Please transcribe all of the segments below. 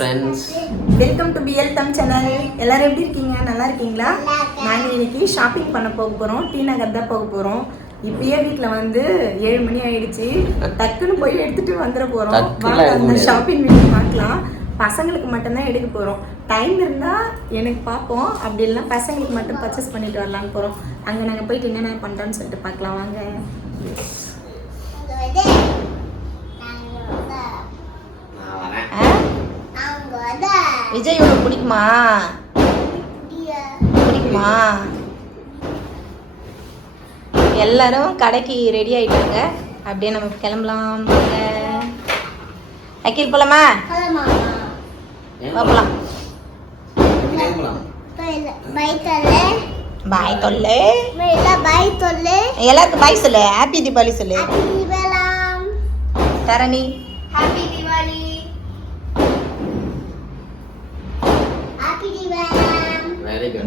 Friends, welcome to பிஎல் தம் channel. எல்லாரும் எப்படி இருக்கீங்க? நல்லா இருக்கீங்களா? நாங்கள் இன்னைக்கு ஷாப்பிங் பண்ண போக போகிறோம். டி நகர் தான் போக போகிறோம். இப்பயே வீட்டில் வந்து 7 மணி ஆயிடுச்சு. டக்குன்னு போய் எடுத்துட்டு வந்துட போகிறோம். அந்த ஷாப்பிங் வீடியோ பார்க்கலாம். பசங்களுக்கு மட்டும்தான் எடுக்க போகிறோம். டைம் இருந்தால் எனக்கு பார்ப்போம், அப்படி இல்லைன்னா பசங்களுக்கு மட்டும் பர்ச்சேஸ் பண்ணிட்டு வரலான்னு போகிறோம். அங்கே நாங்கள் போயிட்டு என்னென்ன பண்ணுறோன்னு சொல்லிட்டு பார்க்கலாம் வாங்க. விஜய் உனக்கு பிடிக்குமா? எல்லாரும் கடைக்கு ரெடி ஆயிட்டாங்க. அப்படியே நம்ம கிளம்பலாம். அகில் போலாமா? போலாம். பாய் தொல்லை. எல்லாருக்கும் பாய் சொல்லு. ஹாப்பி தீபாவளி சொல்லு. தரணி ஹாப்பி தீபாவளி.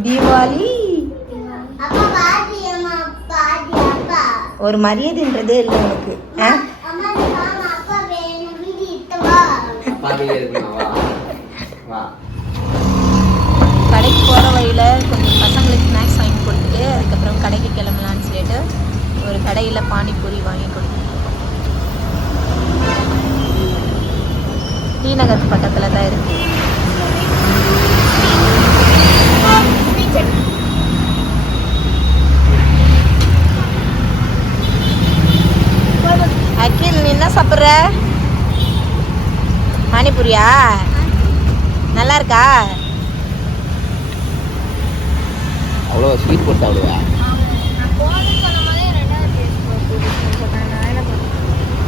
தீபாவளி ஒரு மரியாதைன்றதே இல்லை உனக்கு. கடைக்கு போகிற வழியில் கொஞ்சம் பசங்களுக்கு ஸ்நாக்ஸ் வாங்கி கொடுத்துட்டு அதுக்கப்புறம் கடைக்கு கிளம்பலான்னு சொல்லிட்டு ஒரு கடையில் பானிபூரி வாங்கி கொடுத்துட்டு டி நகர் பக்கத்தில் தான் இருக்குது. அகில், நீ என்ன சாப்பிட்ற? பானிபூரியா? நல்லா இருக்கா? அவ்வளோ ஸ்வீட் போட்டு சாப்பிடுவா?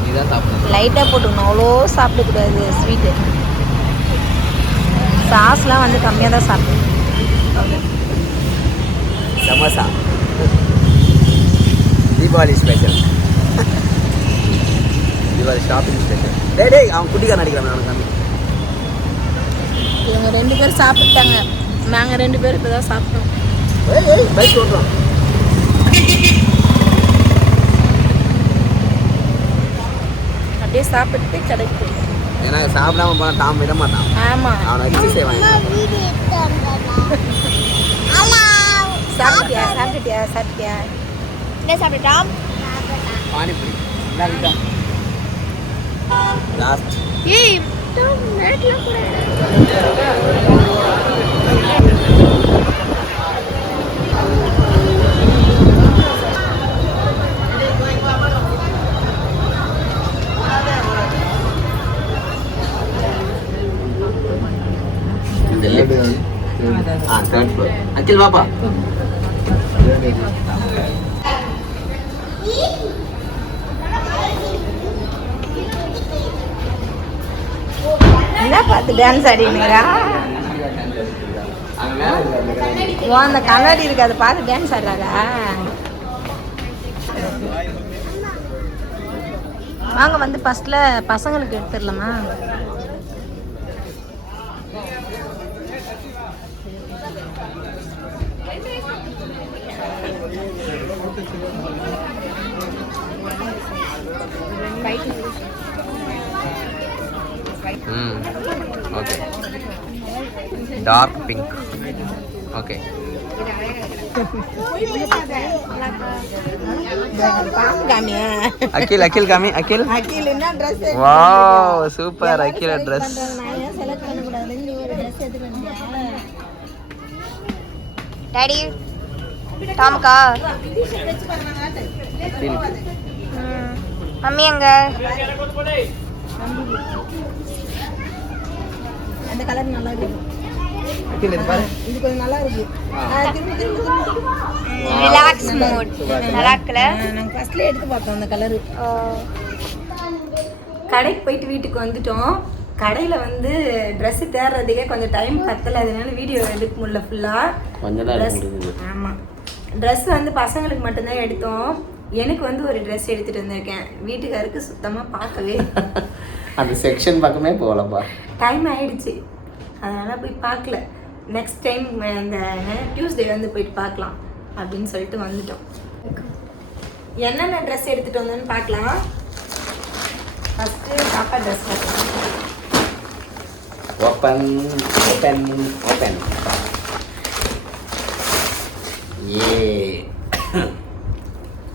நீதான் சாப்பிடணும். லைட்டாக போட்டுக்கணும், அவ்வளோ சாப்பிடக்கூடாது ஸ்வீட்டு. சாஸ்லாம் வந்து கம்மியாக தான் சாப்பிடணும். Samosa Deepavali special. Deepavali shopping special. டேய் அவன் குட்டிக்காரன் நடிக்கிறான். நான் கம்மி. இவங்க 2 பேரும் சாப்பிட்டாங்க. நாங்கள் 2 பேரும் இப்போ தான் சாப்பிட்டோம். பைக் ஓட்டுறோம். அப்படியே சாப்பிட்டு கடைக்கு போயிடும். ஏன்னா சாப்பிடாம போனால் டாம் விட மாட்டான். ஆமாம், அவனை வச்சு செய்வாங்க. சாப்பிட்டியா? என்ன சாப்பிட்டா? Panipuri. Last. Third floor. Akhil வாப்பா. என்ன பார்த்து டான்ஸ் ஆடினுறா? அந்த கண்ணாடி இருக்கு, அதை பார்த்து டான்ஸ் ஆடுறாரா? வாங்க வந்து ஃபர்ஸ்ட்ல பசங்களுக்கு எடுத்துடலாமா? Okay. Dark pink. Okay. Akhil Akhil காமி. அகில் என்ன dress? Wow, super. Akhil dress. Daddy டாம்கா. மம்மி எங்க? அந்த கலர் நல்லா இருக்கு. அகில் இது பாரு. இது கொஞ்சம் நல்லா இருக்கு. Relax mode. நல்லா இருக்குல? நாங்க ஃபர்ஸ்ட்ல எடுத்து பார்த்தோம் அந்த கலர். கடைக்கு போயிட்டு வீட்டுக்கு வந்துட்டோம். கடையில் வந்து ட்ரெஸ் தேடுறதுக்கே கொஞ்சம் டைம் பத்தலை, அதனால வீடியோ எடுக்க முடியல ஃபுல்லாக. ஆமாம், ட்ரெஸ் வந்து பசங்களுக்கு மட்டும்தான் எடுத்தோம். எனக்கு வந்து ஒரு ட்ரெஸ் எடுத்துகிட்டு வந்திருக்கேன். வீட்டுக்காருக்கு சுத்தமாக பார்க்கவே அந்த செக்ஷன் பக்கமே போகலப்பா. டைம் ஆயிடுச்சு, அதனால் போய் பார்க்கல. நெக்ஸ்ட் டைம் இந்த டியூஸ்டே வந்து போயிட்டு பார்க்கலாம் அப்படின்னு சொல்லிட்டு வந்துட்டோம். என்னென்ன ட்ரெஸ் எடுத்துகிட்டு வந்தோன்னு பார்க்கலாம். ஃபஸ்ட்டு பாப்பா ட்ரெஸ் பார்க்கலாம். Open open open. ஏ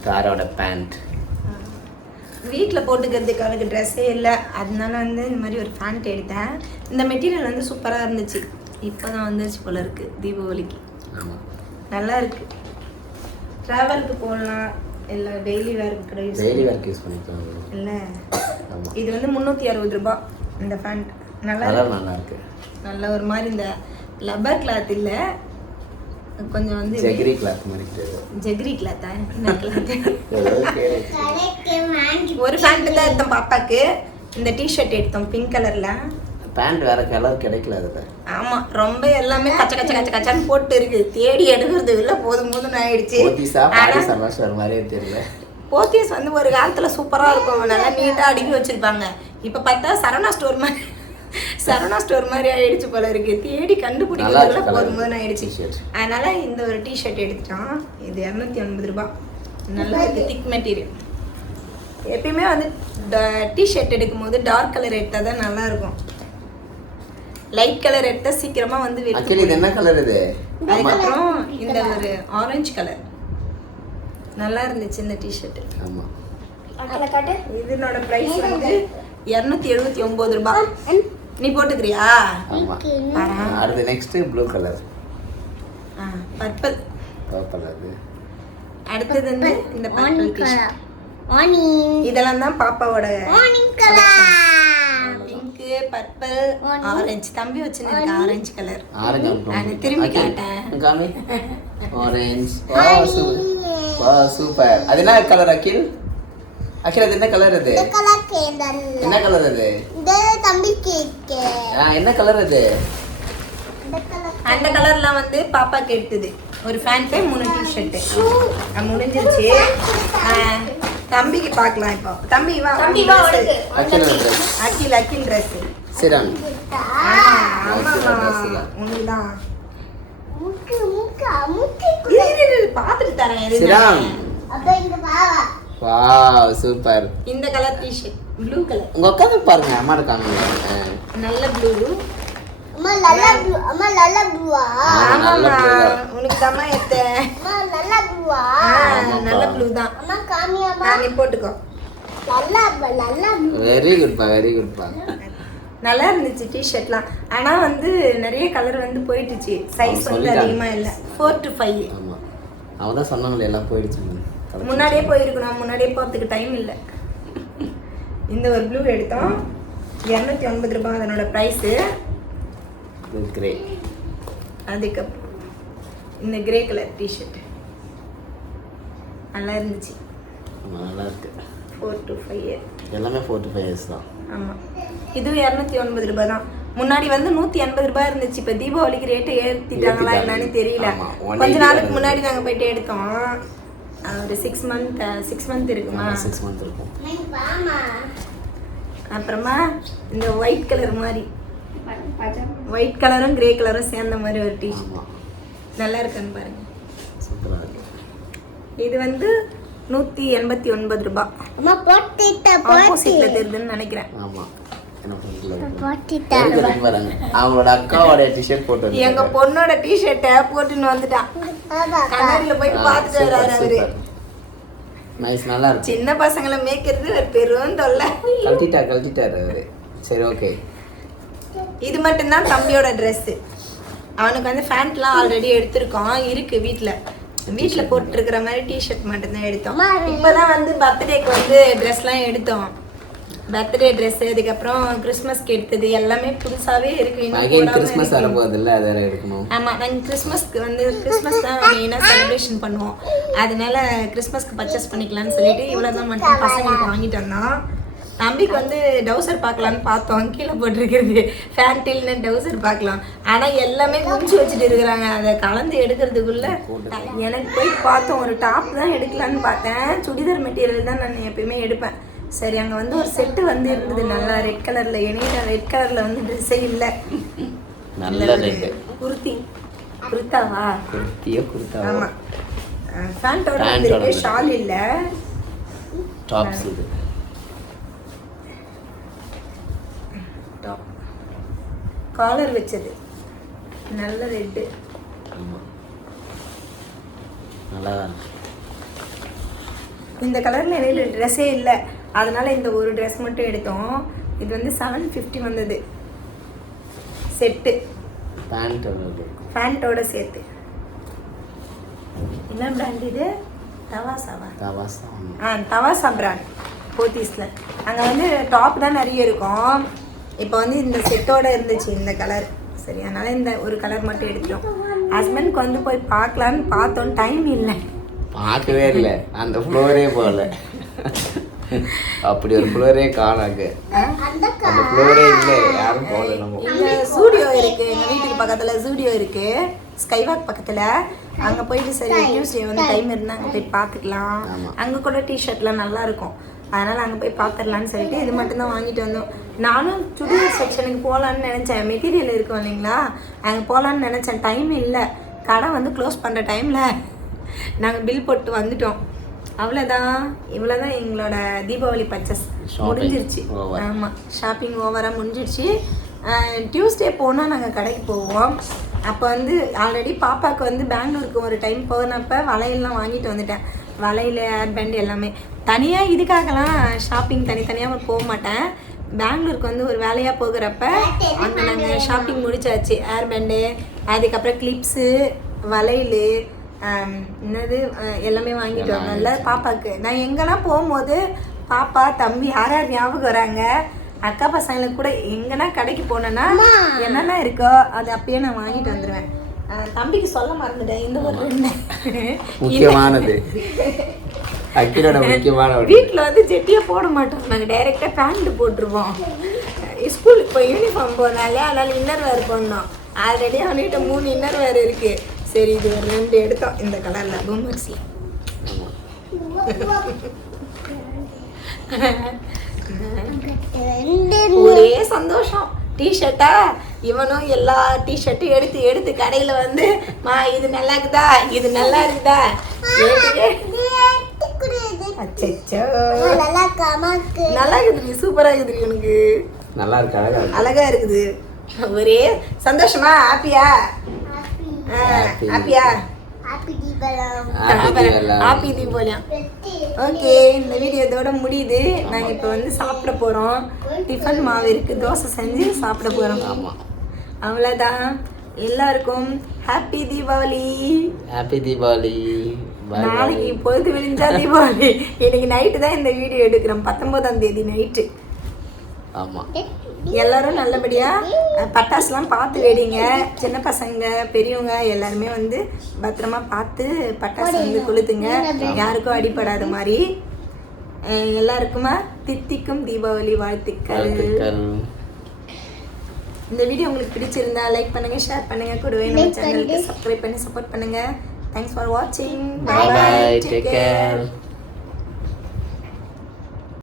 காரோட பேண்ட். வீட்டில் போட்டுக்கிறதுக்கு அவளுக்கு ட்ரெஸ்ஸே இல்லை, அதனால வந்து இந்த மாதிரி ஒரு பேண்ட் எடுத்தேன். இந்த மெட்டீரியல் வந்து சூப்பராக இருந்துச்சு. இப்போ தான் வந்துருச்சு போல இருக்கு தீபாவளிக்கு. ஆமாம், நல்லா இருக்கு. ட்ராவலுக்கு போகலாம், இல்லை டெய்லி வேர்க்கு கூட டெய்லி வேர்க்கு யூஸ் பண்ணிக்கலாம். இல்லை ஆமாம், இது வந்து 360 ரூபாய் இந்த பேண்ட். நல்லா நல்லா இருக்கு. நல்ல ஒரு மாதிரி இந்த லப்பர் கிளாத் இல்லை, கொஞ்சம் வந்து ஜெகரி கிளாத் மாதிரி இருக்குது. ஜெகரி கிளாத்தா? என்ன கிளாத்? ஒரு பேண்ட் தான் எடுத்தோம் பாப்பாக்கு. இந்த டிஷர்ட் எடுத்தோம் பிங்க் கலர்ல. பேண்ட் வேற கலர் கிடைக்கல அதுல. ஆமா, ரொம்ப எல்லாமே கச்ச கச்ச கச்ச கச்சன்னு போட்டு இருக்கு. தேடி எடுக்கிறது இல்ல, போதும் போதும் ஆயிடுச்சு. போத்தீஸா பாடி சர்வாஸ்வர் மாதிரியே தெரியல. போத்தீஸ் வந்து ஒரு காலத்துல சூப்பரா இருக்கும், நல்லா நீட்டா அடுக்கி வச்சிருப்பாங்க. இப்ப பார்த்தா சரவணா ஸ்டோர் மாதிரி ஆயிடுச்சு போல இருக்கு. தேடி கண்டுபிடிக்கிறதுல போதும் ஆயிடுச்சு. அதனால இந்த ஒரு டிஷர்ட் எடுத்துட்டோம். இது 250 ரூபாய். நல்லா இருக்கு, திக் மெட்டீரியல். எப்பயுமே வந்து டிஷர்ட் எடுக்கும் போது டார்க் கலர் எடுத்தா தான் நல்லா இருக்கும். லைட் கலர் எடுத்தா சீக்கிரமா வந்து இது என்ன கலர் இது? அதுக்கப்புறம் இந்த ஒரு ஆரஞ்சு கலர் நல்லா இருந்துச்சு இந்த டிஷர்ட். ஆமா, இதனோட பிரைஸ் வந்து 279 ரூபாய். நீ போட்டுக்கிறியா? ஆமா. அடுத்து நெக்ஸ்ட் ப்ளூ கலர். பர்பிள். அது அடுத்தது வந்து இந்த பர்பிள் டிஷர்ட். இதெல்லாம் தான் பாப்பாவோட பிங்க், பர்பிள், ஆரஞ்சு. தம்பி வச்சிருக்க ஆரஞ்சு கலர். ஆரஞ்சு திரும்பி காட்டேன். காமி. ஆரஞ்சு. சூப்பர். அது என்ன கலர் அகில்? அகில் அது என்ன கலர் அது? என்ன கலர் அது? தம்பி கேக். என்ன கலர் அது? அந்த கலர்ல வந்து பாப்பா கேட்டது. ஒரு பேண்ட் 3 டிஷர்ட் முடிஞ்சிருச்சு. தம்பிக்கு பார்க்கலாம். இப்போ தம்பி வா, அகில் ட்ரெஸ். சிரம். உண்மைதான். பாத்துட்டு தரேன். சிரம். Wow, super. இந்த கலர் டி-ஷர்ட் ப்ளூ கலர். உங்க உட்காந்து பாருங்க, அம்மா இருக்காங்க. நல்ல ப்ளூ. அம்மா நல்ல ப்ளூவா? ஆமாமா, உனக்கு தாமா ஏத்த. அம்மா நல்ல ப்ளூவா? நல்ல ப்ளூ தான். அம்மா காமி அம்மா. நீ போட்டுக்கோ. நல்ல ப்ளூ. வெரி குட் பா. நல்லா இருந்துச்சு டி-ஷர்ட்லாம். ஆனா வந்து நிறைய கலர் வந்து போயிடுச்சு. சைஸ் வந்து அதிகமா இல்ல. 4 to 5. ஆமா, அவ தான் சொன்னாங்களே எல்லாம் போயிடுச்சு. முன்னாடியே போயிருக்கணும், முன்னாடியே போகிறதுக்கு டைம் இல்லை. இந்த ஒரு ப்ளூ எடுத்தோம், 250 ரூபாய் அதனோட ப்ரைஸு. கிரே. அதுக்கப்புறம் இந்த கிரே கலர் டிஷர்ட் நல்லா இருந்துச்சு. நல்லா இருக்கு. 4 to 5 எல்லாமே 4 to 5 இயர்ஸ் தான். ஆமாம், இது 250 ரூபாய் தான். முன்னாடி வந்து 180 ரூபாய் இருந்துச்சு. இப்போ தீபாவளிக்கு ரேட்டு ஏற்றிட்டாங்களா என்னன்னு தெரியல. கொஞ்ச நாளுக்கு முன்னாடி நாங்கள் போயிட்டு எடுத்தோம். ஒரு 6 மந்த் இருக்குமா? 6 மந்த் இருக்கும். அப்புறமா இந்த ஒயிட் கலர் மாதிரி, ஒயிட் கலரும் கிரே கலரும் சேர்ந்த மாதிரி ஒரு டிஷர்ட் நல்லா இருக்குன்னு பாருங்க. சூப்பரா இருக்கு. இது வந்து 189 ரூபாய். அம்மா போட்டிட்ட ஆப்போசிட்ல தெரியுதுன்னு நினைக்கிறேன். ஆமா, என்ன போட்டிட்ட பாருங்க. அவங்களோட அக்காவோட டி-ஷர்ட் போட்டு வந்து எங்க பொண்ணோட டி-ஷர்ட்டை போட்டுன்னு வந்துட்டான். கண்ணாடியில போயிட்டு பார்த்துட்டு வராரு அவரு. நைஸ், நல்லா இருக்கு. சின்ன பசங்களை மேய்க்கிறது ஒரு பெரும் தொல்லை. கழட்டிட்டாரு அவரு. சரி, ஓகே. இது மட்டும்தான் தம்பியோட ட்ரெஸ்ஸு. அவனுக்கு வந்து பேண்ட்லாம் ஆல்ரெடி எடுத்திருக்கோம், இருக்கு வீட்டில் போட்டுருக்கிற மாதிரி டிஷர்ட் மட்டும்தான் எடுத்தோம். இப்போதான் வந்து பர்த்டேக்கு வந்து ட்ரெஸ்லாம் எடுத்தோம். பர்த்டே ட்ரெஸ், அதுக்கப்புறம் கிறிஸ்மஸ்க்கு எடுத்தது எல்லாமே புதுசாகவே இருக்கு. கிறிஸ்மஸ் வரும்போதுல அதெல்லாம் எடுக்கணும். ஆமாம், நாங்கள் கிறிஸ்மஸ்க்கு வந்து கிறிஸ்மஸ் தான் மெயினாக செலிப்ரேஷன் பண்ணுவோம். அதனால கிறிஸ்மஸ்க்கு பர்ச்சேஸ் பண்ணிக்கலாம்னு சொல்லிட்டு இவ்வளோ தான் மட்டும் பசங்களுக்கு வாங்கிட்டு வந்தோம். தம்பிக்கு வந்து டவுசர் பார்க்கலான்னு பார்த்தோம், கீழே போட்டிருக்கிறது ஃபேண்டில்னு டவுசர் பார்க்கலாம். ஆனால் எல்லாமே குஞ்சு வச்சுட்டு இருக்கிறாங்க. அதை கலந்து எடுக்கிறதுக்குள்ள எனக்கு போய் பார்த்தோம். ஒரு டாப் தான் எடுக்கலான்னு பார்த்தேன். சுடிதார் மெட்டீரியல் தான் நான் எப்பயுமே எடுப்பேன். சரி, அங்கே வந்து ஒரு செட்டு வந்து இருந்தது நல்லா ரெட் கலரில். என்கிட்ட ரெட் கலரில் வந்து ட்ரெஸ்ஸே இல்லை. நல்ல ரெட் குர்த்தாவா? குர்த்தா. ஆமாம், ஃபேண்டோட வந்து ஷால் இல்லை, டாப்ஸ். இது காலர் வச்சது நல்ல ரெட்டு. ஆமாம், நல்லா தான் இருக்கு. இந்த கலரில் எனக்கு ட்ரெஸ்ஸே இல்லை, அதனால இந்த ஒரு ட்ரெஸ் மட்டும் எடுத்தோம். இது வந்து 750 வந்தது செட்டு, பேண்ட் வருது. பேண்ட்டோட சேர்த்து. என்ன பிராண்ட் இது? தவாசாவா? தவாசா. தவாசா பிராண்ட் போத்தீஸில். அங்கே வந்து டாப் தான் நிறைய இருக்கும். இப்போ வந்து இந்த செட்டோட இருந்துச்சு இந்த கலர், சரி அதனால் இந்த ஒரு கலர் மட்டும் எடுத்தோம். ஹஸ்பண்ட்க்கு வந்து போய் பார்க்கலான்னு பார்த்தோம், டைம் இல்லை. பார்க்கவே இல்லை, அந்த ஃப்ளோரே போகல. அப்படி ஒரு ஃப்ளோரே காணாங்க, அந்த ஃப்ளோரே இல்லை, யாரும் போகல. நம்ம இங்கே ஸ்டூடியோ இருக்குது, எங்கள் வீட்டுக்கு பக்கத்தில் ஸ்டூடியோ இருக்குது, ஸ்கைவாக் பக்கத்தில். அங்கே போயிட்டு சரி டியூஸ்டே வந்து டைம் இருந்தால் அங்கே போய் பார்த்துக்கலாம். அங்கே கூட டிஷர்ட்லாம் நல்லா இருக்கும், அதனால் அங்கே போய் பார்த்துடலான்னு சொல்லிட்டு இது மட்டும்தான் வாங்கிட்டு வந்தோம். நானும் சுடிதார் செக்ஷனுக்கு போகலான்னு நினச்சேன், மெட்டீரியல் இருக்கும் இல்லைங்களா, அங்கே போகலான்னு நினச்சேன். டைம் இல்லை, கடை வந்து க்ளோஸ் பண்ணுற டைமில் நாங்கள் பில் போட்டு வந்துட்டோம். அவ்வளோதான், இவ்வளோதான் எங்களோட தீபாவளி பர்ச்சேஸ் முடிஞ்சிருச்சு. ஆமாம், ஷாப்பிங் ஓவராக முடிஞ்சிருச்சு. டியூஸ்டே போனால் நாங்கள் கடைக்கு போவோம். அப்போ வந்து ஆல்ரெடி பாப்பாவுக்கு வந்து பெங்களூருக்கு ஒரு டைம் போனப்போ வளையல்லாம் வாங்கிட்டு வந்துட்டேன். வளையல், ஹேர் பேண்ட் எல்லாமே. தனியாக இதுக்காகலாம் ஷாப்பிங் தனித்தனியாக போக மாட்டேன். பெங்களூருக்கு வந்து ஒரு வேலையாக போகிறப்ப அங்கே நாங்கள் ஷாப்பிங் முடிச்சாச்சு. ஹேர் பேண்டு, அதுக்கப்புறம் கிளிப்ஸு, வளையல், என்னது எல்லாமே வாங்கிட்டு வந்தோம்ல பாப்பாவுக்கு. நான் எங்கெல்லாம் போகும்போது பாப்பா தம்பி யார் யார் ஞாபகம் வராங்க, அக்கா பசங்களுக்கு கூட எங்கன்னா கடைக்கு போனேன்னா என்னென்ன இருக்கோ அது அப்பயே நான் வாங்கிட்டு வந்துடுவேன். தம்பிக்கு சொல்ல மறந்துட்டேன், இந்த ஒரு முக்கியமானது அக்கிலோட முக்கியமான வீட்டில் வந்து ஜெட்டியாக போட மாட்டோம், நாங்கள் டைரெக்டாக பேண்ட் போட்டுருவோம். ஸ்கூலுக்கு போய் யூனிஃபார்ம் போனாலே அதனால் இன்னர் வேர் போடணும். ஆல்ரெடி அவன்கிட்ட 3 இன்னர் வேர் இருக்குது. சரி இது ஒரு 2 எடுத்தோம் இந்த கலரில் பூமர்ஸில். ஒரே சந்தோஷம். டிஷர்ட்டா இவனும் எல்லா டிஷர்ட்டும் எடுத்து எடுத்து கடையில் வந்து மா இது நல்லா இருக்குதா, இது நல்லா இருக்குதா, அச்சோ நல்லா இருக்குது, சூப்பராக இருக்குது, எனக்கு நல்லா இருக்கு, அழகா இருக்குது. ஒரே சந்தோஷமா? ஹாப்பியா? ஹாப்பியா? ஹாப்பி தீபாவளியா? ஓகே, இந்த வீடியோ இதோட முடியுது. நாங்கள் இப்போ வந்து சாப்பிட போகிறோம். டிஃபன் மாவு இருக்குது, தோசை செஞ்சு சாப்பிட போகிறோம். ஆமாம், அவ்வளோதான். எல்லாருக்கும் ஹாப்பி தீபாவளி. ஹாப்பி தீபாவளி. நாளைக்கு பொழுது விழிஞ்சா தீபாவளி. இன்னைக்கு நைட்டு தான் இந்த வீடியோ எடுக்கிறோம், 19ஆம் தேதி நைட்டு. ஆமாம், எல்லாரும் நல்லபடியாக பட்டாசுலாம் பார்த்து வெடிங்க. சின்ன பசங்க பெரியவங்க எல்லாருமே வந்து பத்திரமா பார்த்து பட்டாசு வந்து கொளுத்துங்க, யாருக்கும் அடிபடாத மாதிரி. எல்லாருக்குமா தித்திக்கும் தீபாவளி வாழ்த்துக்கள். இந்த வீடியோ உங்களுக்கு பிடிச்சிருந்தா லைக் பண்ணுங்க, ஷேர் பண்ணுங்க, கூடவே நம்ம சேனலுக்கு சப்ஸ்கிரைப் பண்ணி சப்போர்ட் பண்ணுங்க. தேங்க்ஸ் ஃபார் வாட்சிங். Bye bye, take care.